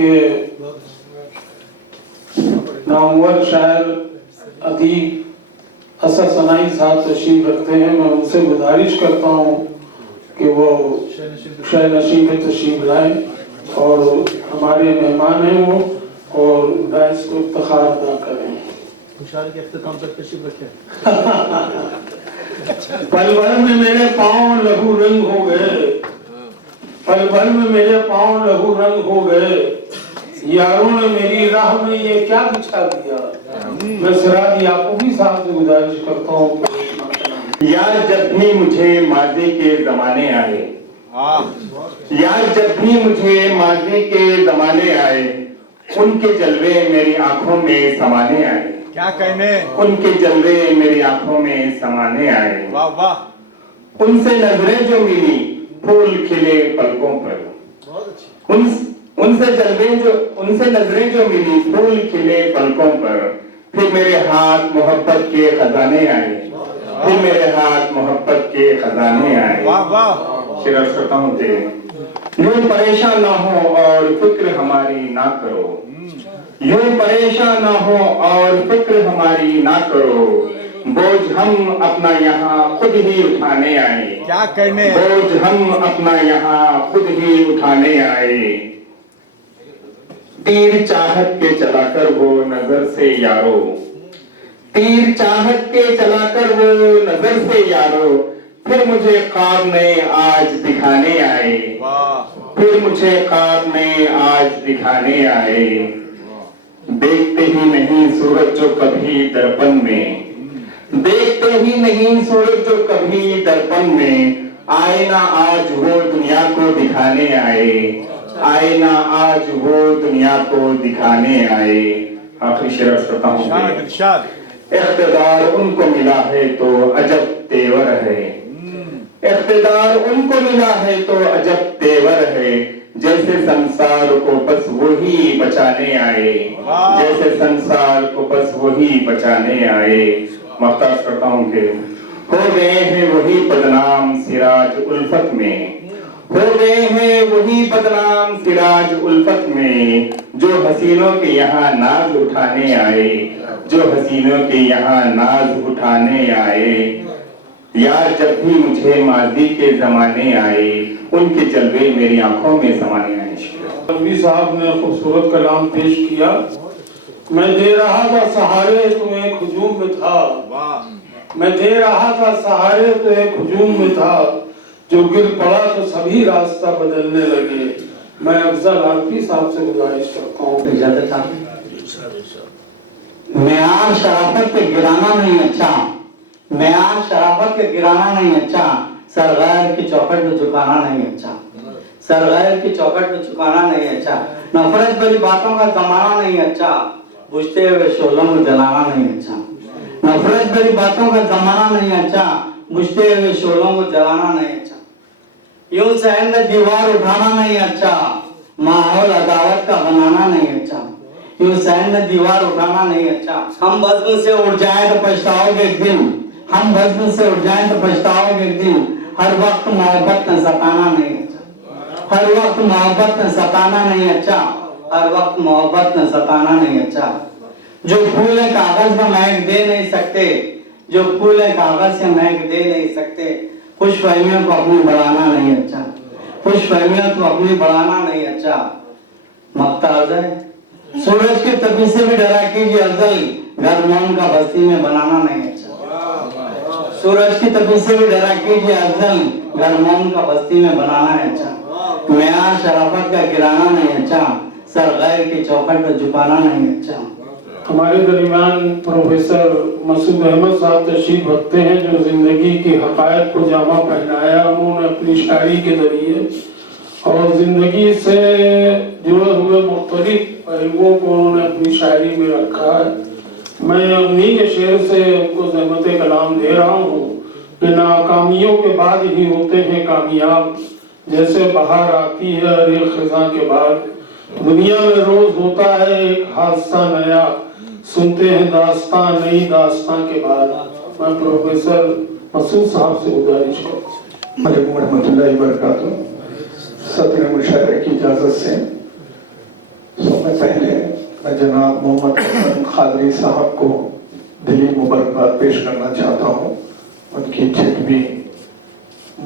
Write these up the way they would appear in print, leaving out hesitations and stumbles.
के नामवर शायर अदीब असद सनाई साहब तशरीफ रखते हैं। मैं उनसे गुजारिश करता हूँ कि वो शय नशीं में तशरीफ लाएं और हमारे मेहमान हैं वो, और बैस को इफ्तिखार अदा करें। के इख्तिताम तक तशरीफ रखें। पल भर में मेरे पाँव लहू रंग हो गए, पल भर में मेरे पाँव लहू रंग हो गए, यारों ने मेरी राह में ये क्या बिछा दिया। मैं सिराज याकूबी साहब से गुजारिश करता हूँ, यार जब भी मुझे माजी के जमाने आए, यार जब भी मुझे माजी के जमाने आए, उनके जलवे मेरी आंखों में समाने आए। क्या कहने, उनके जलवे मेरी आंखों में समाने आए। वाह वाह। उनसे नजरें जो मिली फूल खिले पलकों पर, उनसे नजरें जो मिली फूल खिले पलकों पर, फिर मेरे हाथ मोहब्बत के खजाने आए, फिर मेरे हाथ मोहब्बत के खजाने आए। वाह वाह। सिर्फ श्रोताओं थे, यूं परेशान ना हो और फिक्र हमारी ना करो, यूं परेशान ना हो और फिक्र हमारी ना करो, बोझ हम अपना यहाँ खुद ही उठाने आए। क्या कहने, बोझ हम अपना यहाँ खुद ही उठाने आए। तीर चाहत के चलाकर वो नजर से यारो, तीर चाहत के चलाकर वो नजर से यारो, फिर मुझे ख्वाब में आज दिखाने आए, फिर मुझे ख्वाब में आज दिखाने आए। देखते ही नहीं सूरज जो कभी दर्पण में, देखते ही नहीं सूरज जो कभी दर्पण में, आए ना आज वो दुनिया को दिखाने आए, आए ना आज वो दुनिया को दिखाने आए। आखिरी शेर सुनाता हूँ। इख्तिदार उनको मिला है तो अजब तेवर है, इख्तिदार उनको मिला है तो अजब तेवर है, जैसे संसार को बस वही बचाने आए, जैसे संसार को बस वही बचाने आए। मख्तार करता हूँ कि हो गए हैं वही बदनाम सिराज उल्फत में, हो गए हैं वही बदनाम सिराज उल्फत में, जो हसीनों के यहाँ नाज उठाने आए, जो हसीनों के यहाँ नाज उठाने आए। यार जब भी मुझे माजी के जमाने आए, उनके जलवे मेरी आंखों में समाने आए। रफी साहब ने खूबसूरत कलाम पेश किया। मैं दे रहा था सहारे तो एक हुजूम में था, मैं दे रहा था सहारे तो एक हुजूम में था, जो गिर पड़ा तो सभी रास्ता बदलने लगे। मैं अफजल आरफी साहब से गुजारिश करता हूँ। मेयार शराफत पे गिराना नहीं अच्छा, मेयार शराफत पे गिराना नहीं अच्छा, सरगैर की चौखट पे झुकाना नहीं अच्छा, सरगैर की चौखट पे झुकाना नहीं अच्छा, नफरत भरी बातों का जमाना नहीं अच्छा, बुझते हुए शोलों में जलाना नहीं अच्छा, नफरत भरी बातों का जमाना नहीं अच्छा, बुझते हुए शोलों को जलाना नहीं अच्छा, यूं सहन में दीवार उठाना नहीं अच्छा, माहौल अदावत का बनाना नहीं अच्छा, यूं सहन में दीवार उठाना नहीं अच्छा। हम बज़्म से उठ जाएं तो पछताओगे एक दिन, हम बज़्म से उठ जाएं तो पछताओगे एक दिन, हर वक्त मोहब्बत में सताना नहीं अच्छा, हर वक्त मोहब्बत में सताना नहीं अच्छा, हर वक्त मोहब्बत में सताना नहीं अच्छा। जो फूल है कागज में महक दे नहीं सकते, जो फूल है कागज से महक दे नहीं सकते, खुश फहमियों को अपनी बढ़ाना नहीं अच्छा, खुश फहमियों को अपनी बढ़ाना नहीं अच्छा। मख्तार है सूरज के तपी से भी डरा कीजिए अफजल, घर मौन का बस्ती में बनाना नहीं अच्छा, सूरज की तपी से भी डरा कीजिए अफजल, घर मौन का बस्ती में बनाना है अच्छा, मेयार शराफत का गिराना नहीं अच्छा, सरगैर की चौखट पर झुकाना नहीं अच्छा। हमारे दरमियान प्रोफेसर मसूद अहमद साहब तशरीफ रखते हैं, जो जिंदगी की हकायत को जामा पहनाया उन्होंने अपनी शायरी के जरिए, और जिंदगी से जुड़े हुए मुख्तलिफ पहलुओं को उन्होंने अपनी शायरी में रखा है। मैं उन्हीं के शेर से उनको ज़हमत कलाम दे रहा हूँ कि नाकामियों के बाद ही होते हैं कामयाब, जैसे बाहर आती है हर एक खिज़ां के बाद, दुनिया में रोज होता है एक हादसा नया, सुनते हैं दास्तां नई दास्तां के बाद। मैं प्रोफेसर मसूद साहब से गुजारिश करता हूँ। रहमतुल्लाहि व बरकातहू। सत्र मुशायरे की इजाजत से میں پہلے میں جناب محمد حسن خادری صاحب کو دلی مبارکباد پیش کرنا چاہتا ہوں ان کی 6ویں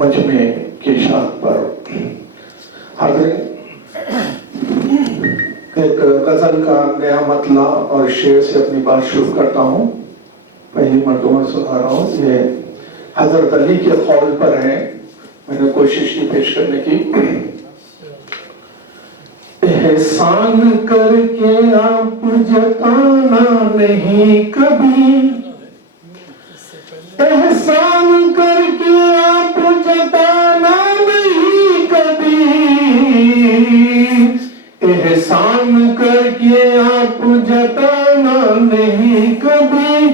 مجمع کی شاخ پر۔ حاضرین، ایک غزل کا نیا مطلع اور شعر سے اپنی بات شروع کرتا ہوں۔ پہلی مرتبہ سنا رہا ہوں، یہ حضرت علی کے قول پر ہے، میں نے کوشش کی پیش کرنے کی۔ احسان کر کے آپ جتانا نہیں کبھی، احسان کر کے آپ جتانا نہیں کبھی، احسان کر کے آپ جتانا نہیں کبھی،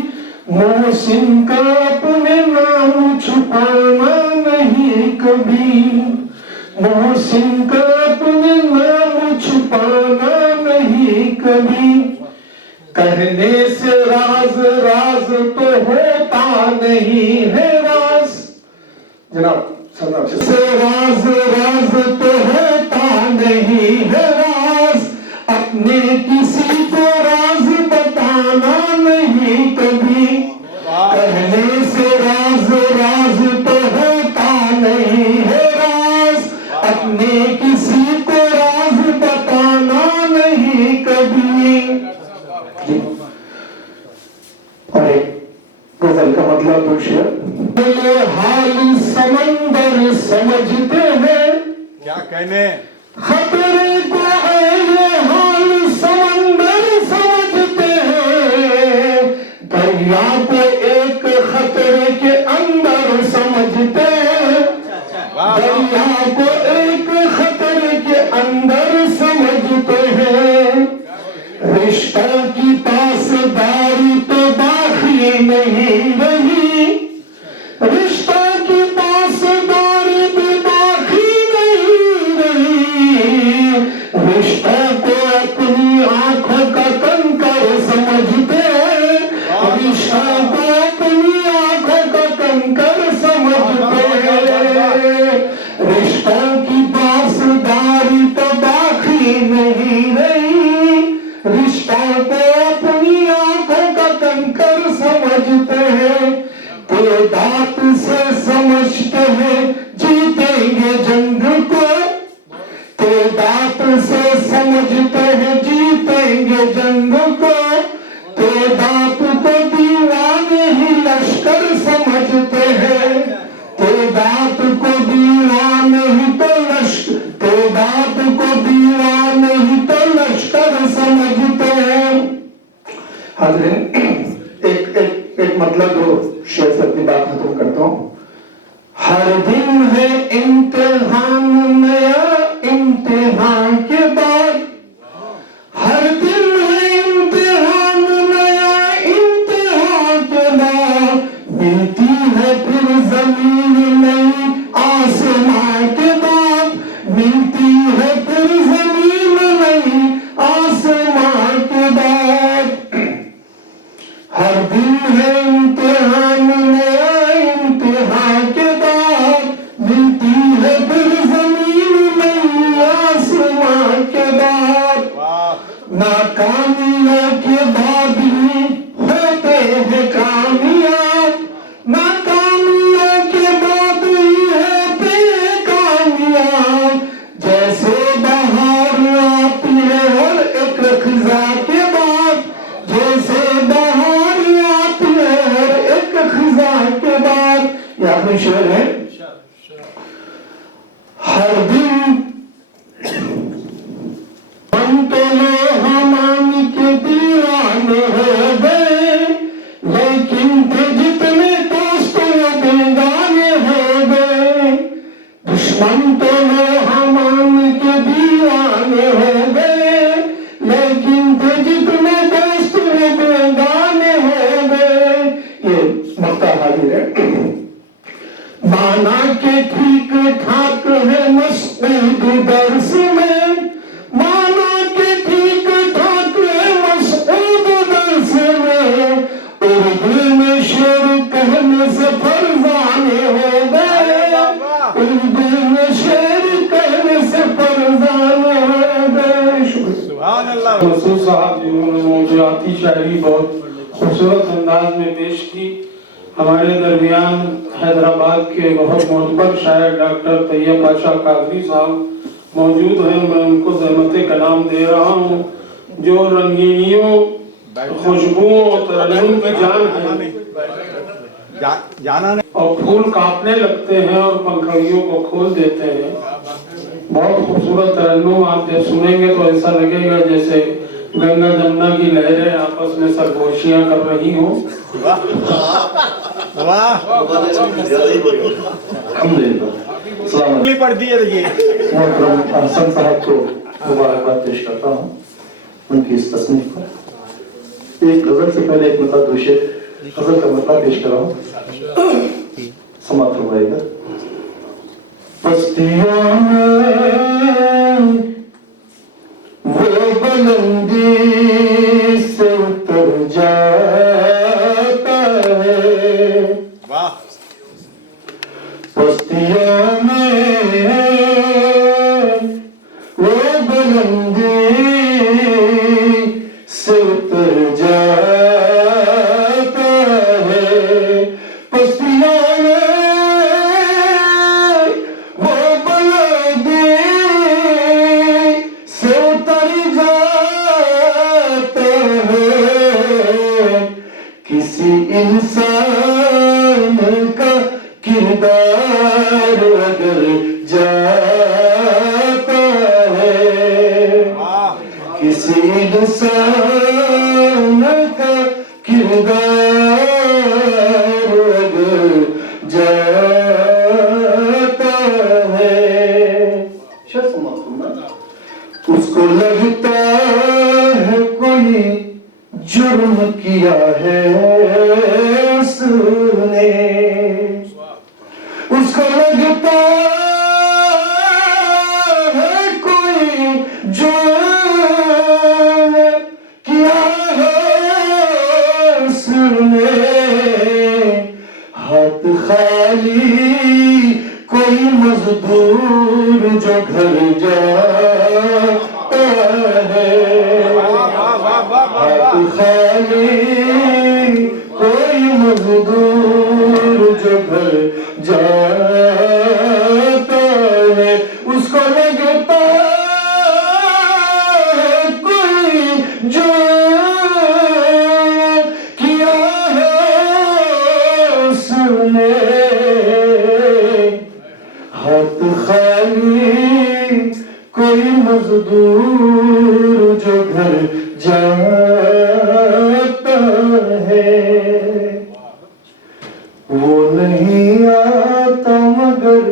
محسن کا اپنے نام چھپانا نہیں کبھی، محسن کا اپنے نام چھپانا نہیں کبھی، کہنے سے راز راز تو ہوتا نہیں ہے راز، جناب سے راز راز تو ہوتا نہیں ہے راز، اپنے کسی کو راز بتانا نہیں کبھی، کہنے سے راز راز تو ہوتا نہیں ہے راز، اپنے کسی کو راز بتانا نہیں کبھی۔ اور ایک غزل کا مطلب پوچھئے، حال سمندر سمجھتے ہیں، کیا کہنے؟ خطرے کو اہل حال سمندر سمجھتے ہیں، دریا کو ایک خطرے کے اندر سمجھتے ہیں، دریا کو ایک خطرے کے اندر سمجھتے ہیں، رشتہ کی پاسداری تو باقی نہیں رہی، رشتہ کی پاسداری بھی باقی نہیں رہی، رشتہ کو اپنی آنکھوں کا کنکر سمجھتے ہیں، رشتہ کو اپنی آنکھوں کا کنکر سمجھتے ہیں، رشتہ کی پاسداری تو باقی نہیں رہی، رشتہ کو اپنی آنکھوں کا کنکر سمجھتے ہیں، تعداد سے سمجھتے ہیں جیتیں گے جنگ کو، تعداد سے سمجھتے ہیں جیتیں گے جنگ کو، تعداد کو دیوانے ہی لشکر سمجھتے ہیں، تعداد کو دیوانے ہی تو لشکر، تعداد کو دیوانے ہی تو لشکر سمجھتے ہیں۔ حاضرین، ایک مطلب جو شعر سے اپنی بات ختم کرتا ہوں۔ ہر دن ہے امتحان نیا امتحان کے بعد، ہر دن ہے امتحان نیا امتحان کے بعد، ملتی ہے پھر زمین نئی آسمان کے بعد، ملتی ہے پھر زمین نئی آسمان کے بعد، ہر دن ہے امتحان نیا امتحان کے بعد، ملتی ہے پھر زمین सुभान अल्लाह। मसूद साहब जिन्होंने मौजूदाती शायरी बहुत खूबसूरत अंदाज में पेश की। हमारे दरमियान हैदराबाद के बहुत मोहब्बत शायर डॉक्टर तैयब बादशाह कादरी साहब मौजूद हैं। मैं उनको ज़हमत कलाम दे रहा हूँ, जो रंगीनियों, खुशबुओं और तरन्नुम की जान है। जाना नहीं। और फूल कांपने लगते हैं और पंखड़ियों को खोल देते हैं। बहुत खूबसूरत तरन्नुम आप जब सुनेंगे तो ऐसा लगेगा जैसे गंगा जमुना की लहरें आपस में सरगोशियां कर रही हों। वाह अल्हम्दुलिल्लाह। पढ़ दिए ये मोहतरम अहसन साहब को मुबारकबाद पेश करता हूँ उनकी इस तस्नीफ पर। एक गजल से पहले एक मतलब दो शेर गजल का मतलब पेश कर रहा हूँ, समाप्त फरमाइएगा। पस्तियों में वो बुलंदी से उतर जाता है, वाह पस्तियों में वो बुलंदी से उतर जाता है, पस्तियों में वो बुलंदी से उतर जाता है। किसी इंसान का किरदार अगर जाता है, किसी इंसान का किरदार अगर जाता है, शर्त मत सुनना, उसको लगता है कोई जुर्म किया है उसने, उसको लगता है कोई जुर्म किया है उसने, हाथ खाली कोई मजदूर जो घर जाता है, हाथ खाली कोई मजदूर जो घर जाता है, उसको लगता है कोई जो किया है उसने, हाथ खाली कोई मजदूर जो घर जाता है, वो नहीं आता मगर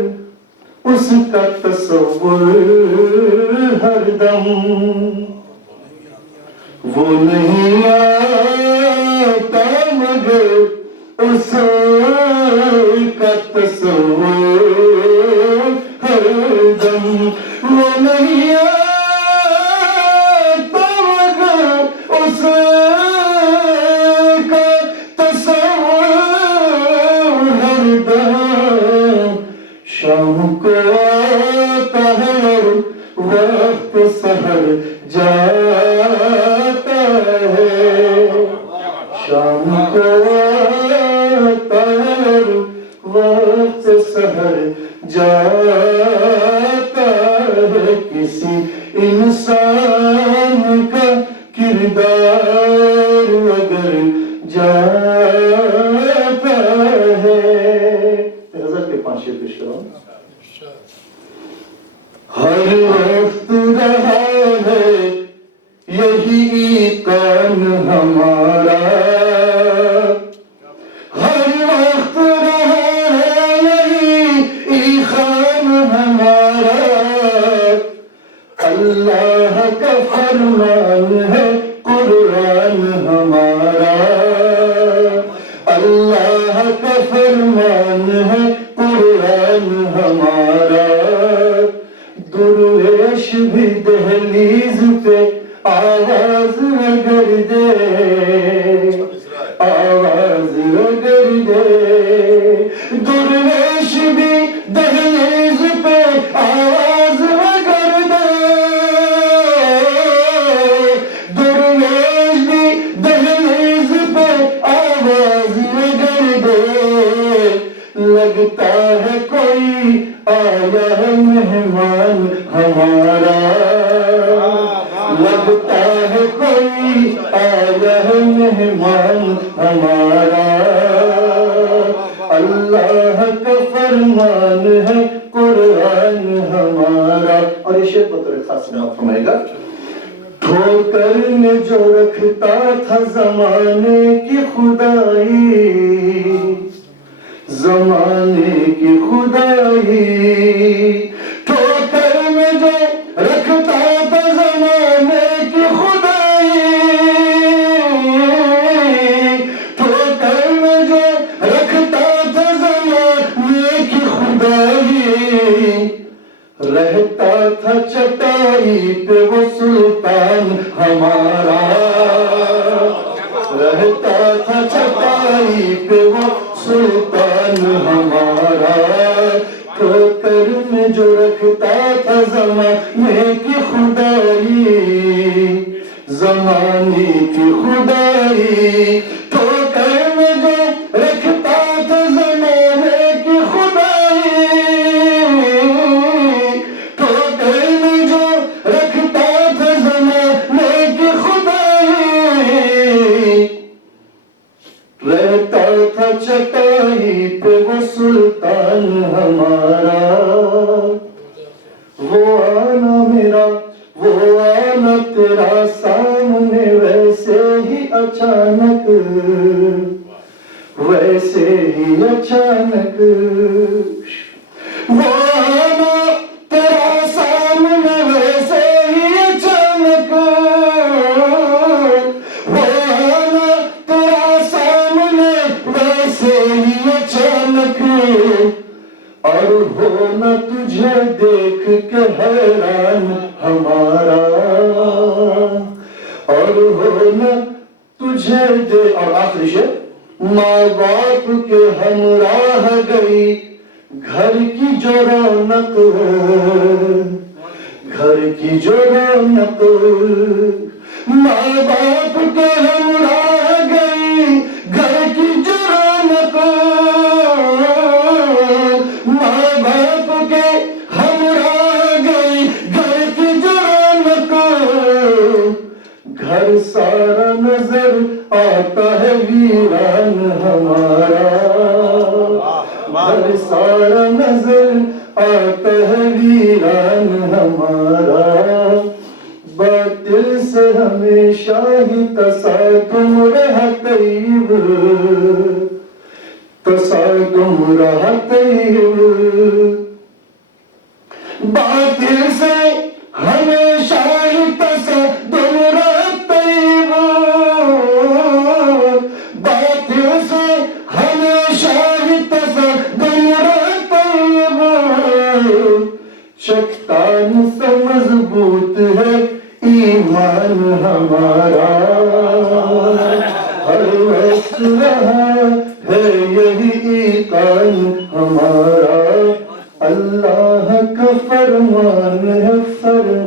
उसका तस्वुर हरदम, वो नहीं आता मगर उसका तस्वुर हरदम, वो नहीं आता मगर उसका तस्वुर हरदम, शाम को आता है वक्त सहर जाता है, शाम को आता है वक्त सहर जाता है, किसी इंसान का किरदार अगर जाता है। गज़ल के 5 शेर पेश करो। हर वक्त रहा है यही ईकान हमारा, हर वक्त रहा है यही ईकान हमारा, अल्लाह का फरमान है कुरान हमारा, अल्लाह का फरमान है कुरान हमारा, दुर्वेश भी दहलीज पे आवाज अगर दे, आवाज अगर दे, दुर्वेश भी दहलीज पे आवाज अगर दे, ہے کوئی آیا ہے مہمان ہمارا، اللہ کا فرمان ہے قرآن ہمارا. اور یہ شعر بطور خاص سماعت فرمائے گا. ٹھوکر میں جو رکھتا تھا زمانے کی خدائی، زمانے کی خدائی، ٹھوکر میں جو رکھتا تھا زمانے کی خدائی، ٹھوکر میں جو رکھتا تھا زمانے کی خدائی، رہتا تھا چٹائی پہ وہ سلطان ہمارا، رہتا تھا چٹائی پہ وہ سلطان ہمارا. ٹھوکر میں جو رکھتا تھا زمانے کی خدائی، زمانے کی خدائی، ٹھوکر میں جو رکھتا تھا زمانے کی خدائی، ٹھوکر میں جو رکھتا تھا زمانے کی خدائی، رہتا تھا چٹائی پہ وہ سلطان ہمارا. وہ آنا میرا وہ آنا تیرا سامنے ویسے ہی اچانک، ویسے ہی اچانک، وہ آنا تیرا سامنے ویسے ہی اچانک، وہ آنا تیرا سامنے ویسے ہی اچانک، اور ہونا تجھے دیکھ کے حیران ہمارا، اور ہونا تجھے اور آخری شعر. ماں باپ کے ہمراہ گئی گھر کی جو رونق، گھر کی جو رونق، ماں باپ کے ہمراہ گئی گھر کی جو رونق، ماں باپ کے ہمراہ گئی گھر کی جو رونق، گھر سارا نظر آتا ہے ویران ہمارا، گھر سارا نظر آتا ہے ویران ہمارا. باطل سے ہمیشہ ہی تصادم رہا طیب، تصادم رہا طیب، باطل سے ہمیشہ ہی تصادم رہا طیب، باطل سے ہمیشہ ہی تصادم رہا طیب. چٹان سے مضبوط ہے ایمان ہمارا، ہر وقت رہا ہے یہی ایقان ہمارا. اللہ کا فرمان ہے فرمان